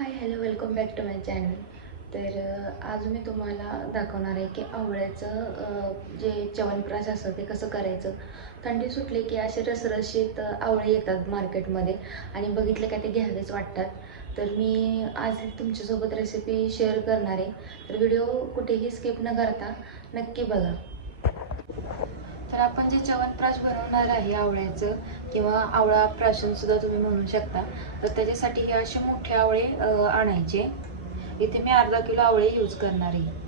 Hi hello welcome back to my channel तर आज मी तुम्हाला दाखवणार आहे की आवळ्याचं जे च्यवनप्राश असतं ते कसं करायचं. थंडी सुटली की असे रसरशीत आवळे येतात मार्केटमध्ये आणि बघितले का ते घ्यावेच वाटतात. तर मी आज तुमच्यासोबत रेसिपी शेअर करणार आहे. तर व्हिडिओ कुठेही स्किप न करता नक्की बघा. तर आपण जे च्यवनप्राश बनवणार आहे आवळ्याचं किंवा आवळा प्राशन सुद्धा तुम्ही म्हणू शकता तर त्याच्यासाठी हे असे मोठे आवळे आणायचे. इथे मी अर्धा किलो आवळे यूज करणार आहे.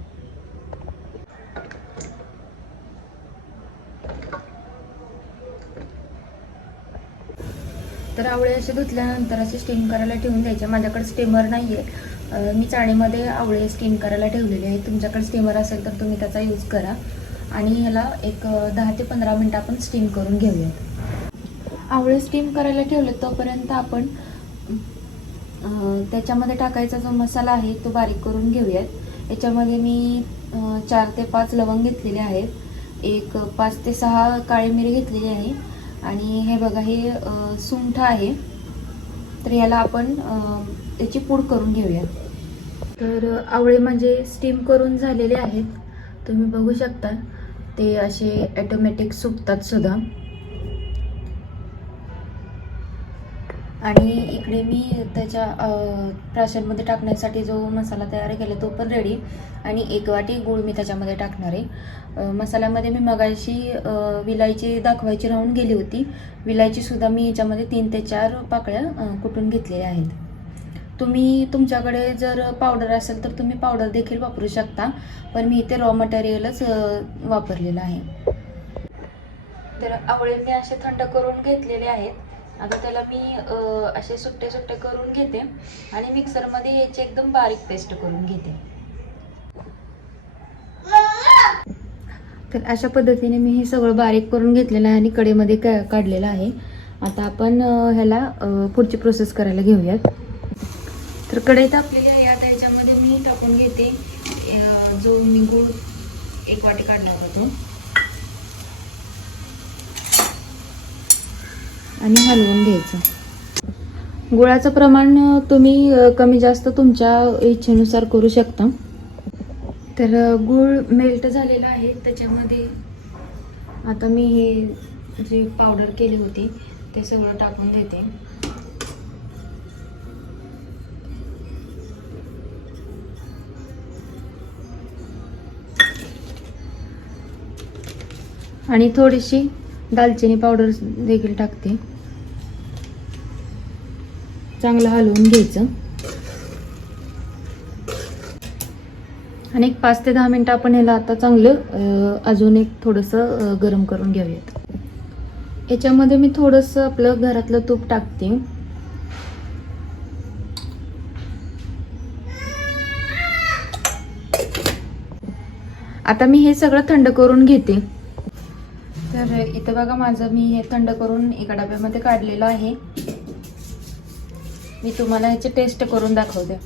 तर आवळे असे धुतल्यानंतर असे स्टीम करायला ठेवून द्यायचे माझ्याकडे स्टीमर नाही आहे मी चाणीमध्ये आवळे स्टीम करायला ठेवलेले आहे तुमच्याकडे स्टीमर असेल तर तुम्ही त्याचा यूज करा. आणि ह्याला एक दहा ते पंधरा मिनटं आपण स्टीम करून घेऊयात. आवळे स्टीम करायला ठेवले तोपर्यंत आपण त्याच्यामध्ये टाकायचा जो मसाला आहे तो बारीक करून घेऊयात. याच्यामध्ये मी चार ते पाच लवंग घेतलेले आहेत. एक पाच ते सहा काळी मिरी घेतलेली आहे. आणि हे बघा हे सुंठ आहे. तर याला आपण त्याची पूड करून घेऊयात. तर आवळे म्हणजे स्टीम करून झालेले आहेत. तुम्ही बघू शकता. ते असे ॲटोमॅटिक सुकतात सुद्धा. आणि इकडे मी त्याच्या प्राशांमध्ये प्राशनमध्ये टाकण्यासाठी जो मसाला तयार केला तो पण रेडी आणि एक वाटी गूळ मी त्याच्यामध्ये टाकणार आहे. मसाल्यामध्ये मी मगाशी विलायची दाखवायची राहून गेली होती. विलायचीसुद्धा मी याच्यामध्ये तीन ते चार पाकळ्या कुटून घेतलेल्या आहेत. तुम्ही तुमच्याकडे जर पावडर असेल तर तुम्ही पावडर देखील वापरू शकता. पण मी इथे रॉ मटेरियलच वापरलेलं आहे. तर आवळे मी असे थंड करून घेतलेले आहेत. आता त्याला मी असे सुट्टे सुट्टे करून घेते आणि मिक्सरमध्ये याची एकदम बारीक पेस्ट करून घेते. तर अशा पद्धतीने मी हे सगळं बारीक करून घेतलेलं आहे आणि कडेमध्ये का काढलेलं आहे. आता आपण ह्याला पुढची प्रोसेस करायला घेऊयात. तर कढई तापलेली आहे. आता याच्यामध्ये मी टाकून घेते. जो मी गूळ एक वाटी काढला होता तो. आणि हलवून घ्यायचं. गुळाचं प्रमाण तुम्ही कमी जास्त तुमच्या इच्छेनुसार करू शकता. तर गूळ मेल्ट झालेला आहे. त्याच्यामध्ये आता मी हे जी पावडर केली होती ते सगळं टाकून देते. आणि थोडीशी दालचिनी पावडर देखील टाकते. चांगलं हलवून घ्यायचं. आणि एक पाच ते दहा मिनटं आपण ह्याला आता चांगलं अजून एक थोडंसं गरम करून घेऊयात. याच्यामध्ये मी थोडंसं आपलं घरातलं तूप टाकते. आता मी हे सगळं थंड करून घेते. तर इथं बघा माझं मी हे थंड करून एका डब्यामध्ये काढलेलं आहे. मी तुम्हाला ह्याची टेस्ट करून दाखवते.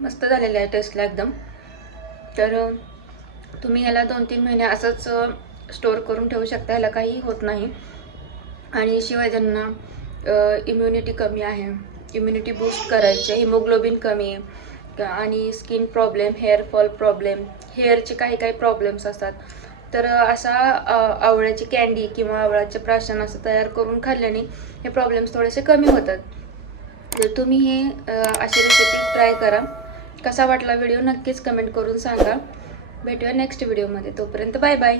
मस्त झालेलं आहे टेस्टला एकदम. तर तुम्ही ह्याला दोन तीन महिने असंच स्टोअर करून ठेवू शकता ह्याला काही होत नाही. आणि शिवाय ज्यांना इम्युनिटी कमी आहे इम्युनिटी बूस्ट करायची हिमोग्लोबिन कमी आहे आणि skin problem hair fall problem हेअरचे काही काही प्रॉब्लेम्स असतात. तर असा आवळ्याची कॅन्डी किंवा आवळ्याचे प्राशन असं तयार करून खाल्ल्याने हे प्रॉब्लेम्स थोडेसे कमी होतात. तर तुम्ही हे अशी रेसिपी ट्राय करा. कसा वाटला व्हिडिओ नक्कीच कमेंट करून सांगा. भेटूया नेक्स्ट व्हिडिओमध्ये तोपर्यंत बाय बाय